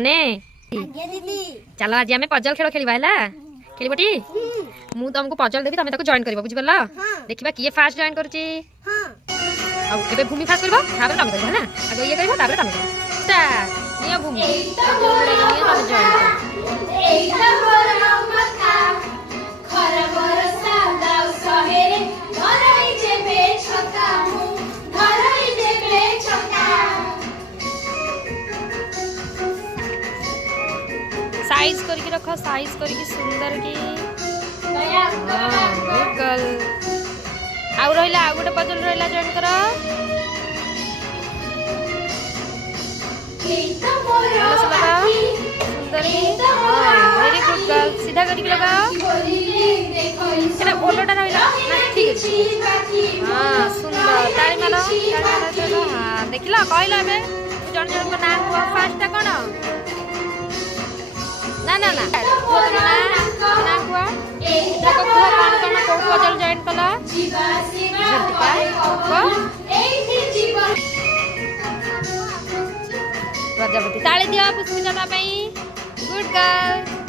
माने चलो आज आम पजल खेल खेल खेलबटी मु तुमको पजल देवी तुम जॉइन कर बुझीगल देखा किए फास्ट जॉइन कर भूमि फास्ट कर ना आगे ये कर भूमि साइज करके रख साइज करके सुंदर की गुड गर्ल आउ रहिला आउ गोटे पजल रहिला जॉइन कर सुंदर की वेरी गुड गर्ल सीधा करके लगाओ एटा ओलोटा रहिला ठीक है हां सुंदर ताली मारो हां देखिला कहला बे जण जण को नाम को फास्ट कोन ना ना ना तो ना हुआ देखो कौन कौन को पजल जॉइन कला प्रजापति ताली दिया पुष्पिता गुड गर्ल।